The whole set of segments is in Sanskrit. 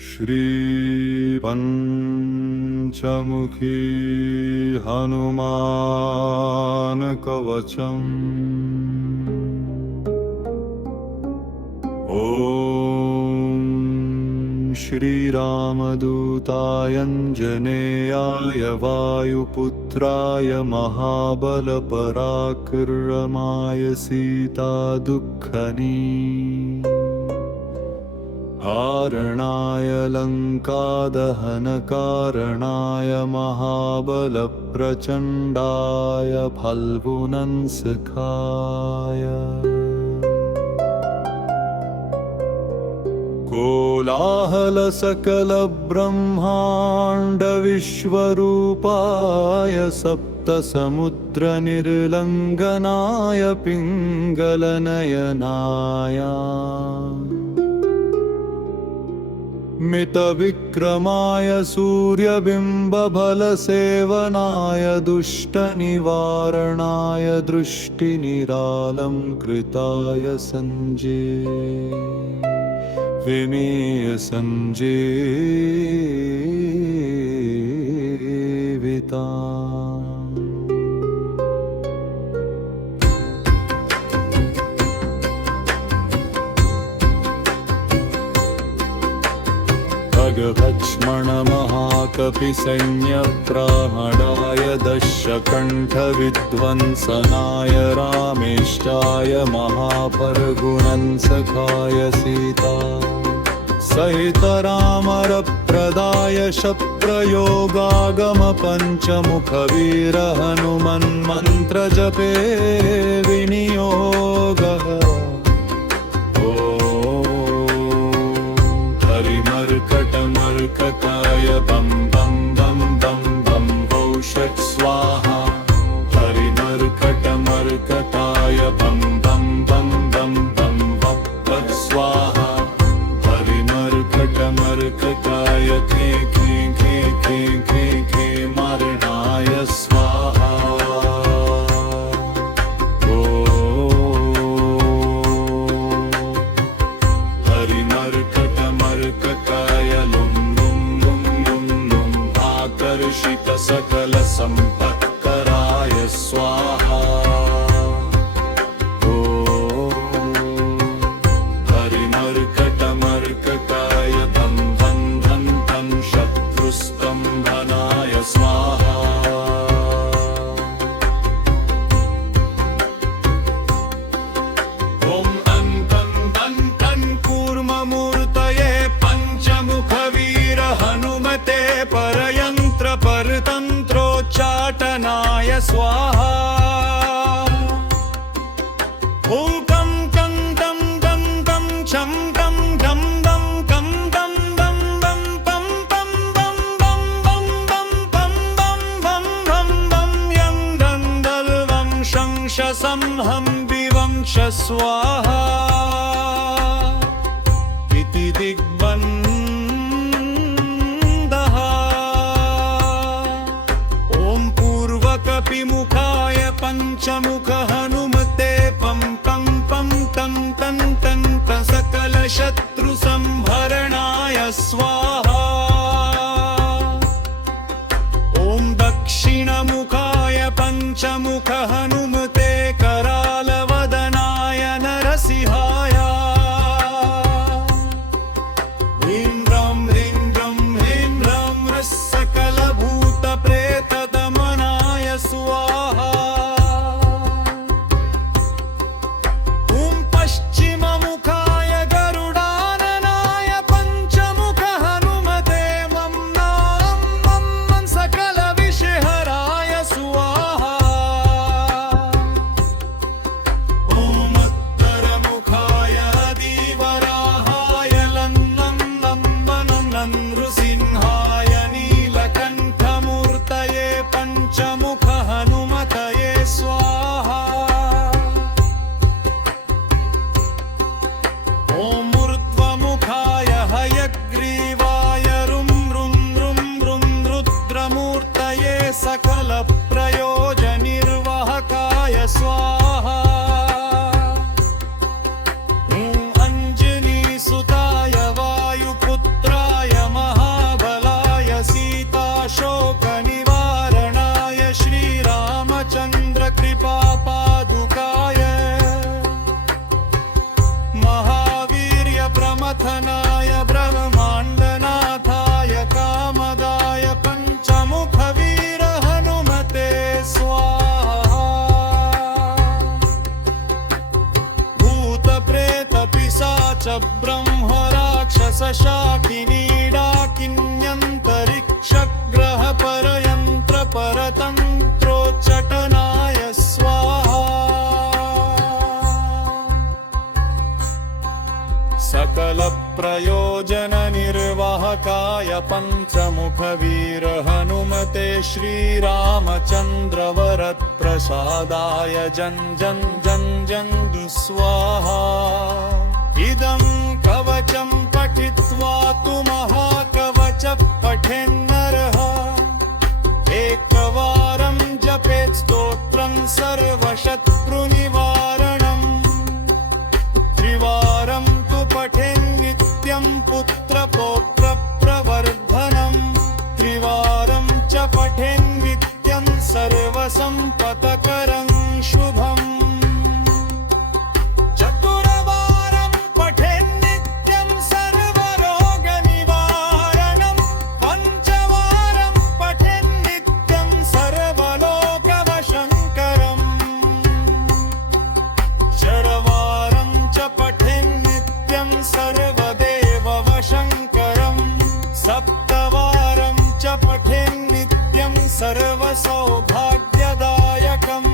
श्री पंचमुखी हनुमान कवचम्। ॐ श्रीरामदूताय अंजनेयाय वायुपुत्राय महाबलपराक्रमाय सीतादुःखनी कारणाय लङ्कादहनकारणाय महाबलप्रचण्डाय फल्गुनंसखाय कोलाहलसकलब्रह्माण्डविश्वरूपाय सप्तसमुद्रनिर्लङ्घनाय पिङ्गलनयनाय मितविक्रमाय सूर्यबिम्बफलसेवनाय दुष्टनिवारणाय दृष्टिनिरालंकृताय विनीय संजीविता खड्गलक्ष्मणमहाकपिसैन्यप्राणाय दशकण्ठविध्वंसनाय रामेष्टाय महाफल्गुनंसखाय सीता सहित रामवरप्रदाय शप्रयोगागम पञ्चमुखवीर हनुमन्मन्त्रजपे विनियोगः। मर्कटाय बम बम बम बम बम भौषट स्वाहा। हरिमर्कटाय बम बम बम बम बम भक्त स्वाहा। हरिमर्कटाय खे खे खे खे खे खे मारणाय स्वाहा। सकल संपत्कराय स्वाहा। हरिमर्कटाय धं धं धं धं शत्रुस्तंभनाय स्वाहा। ॐ अं कूर्ममूर्तये पंचमुखवीर हनुमते परतन्त्रोच्चाटनाय स्वाहा। ॐ कं कं दं दं दं छं कं दं दं कं दं दं दं पं पं दं दं दं दं पं दं दं दं दं यं दं दल्वं शंशसंहं विवंश स्वाहा। इति दिग्बन्धः कपिमुखाय पंचमुख हनुमते पं पं पं तं तं तं सकल शत्रु संभरणाय स्वाहा। ॐ दक्षिणमुखाय पंचमुख हनुमते करालवदनाय नरसिंहाय। ह्रीं रं ह्रीं रं ह्रीं रं सकलभूतप्रेत स्वाहा। ॐ पश्चिममुखाय गरुडाननाय पंचमुख हनुमते मम नाम सकल विषहराय स्वाहा। परतन्त्रोच्चटनाय स्वाहा सकलप्रयोजननिर्वाहकाय पञ्चमुखवीर हनुमते श्रीरामचन्द्रवरप्रसादाय जन जन जन जन स्वाहा इदं कवचं पठित्वा तु महाकवच पठेन्नरः एकवारं जपेत् स्तोत्रं सर्वशत्रुनिवारणम् त्रिवारं तु पठेन्नित्यं पुत्रपौत्रप्रवर्धनम् त्रिवारं च पठेन्नित्यं सर्वसम्पत्करं शुभम् चतुर्वारं पठेन्नित्यं सर्वरोगनिवारणम् पञ्चवारं पठेन्नित्यं सर्वलोकवशङ्करम् षड्वारं च पठेन्नित्यं सर्वदेववशङ्करम् सप्तवारं च पठेन्नित्यं सर्वसौभाग्यदायकम्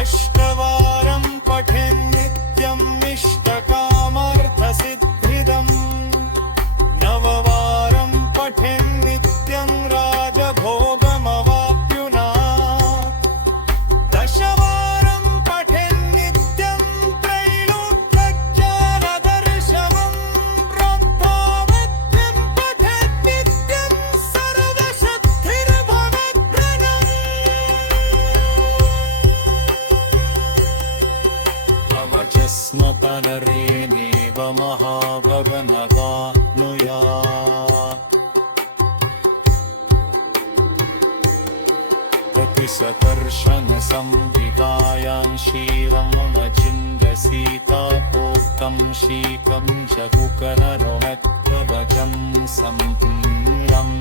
अष्टवारं पठेन्नित्यं इष्टकामार्थसिद्धिदम् नववारं पठेन्नित्यं राजभोगमवाप्नुयात् दशवारं पठेन्नित्यं त्रैलोक्यज्ञानदर्शनम् ब्रह्मविद्यं पठेन्नित्यं सर्वसिद्धिर्भवद्भृनम् अवचस्मतनरेणेव महाभगनगानुयात् प्रतिसकर्षणसंविदायां क्षीरमचिन्दसीतापोक्तं शीकं च कुकररोहत्कवचं सम्पूर्णम्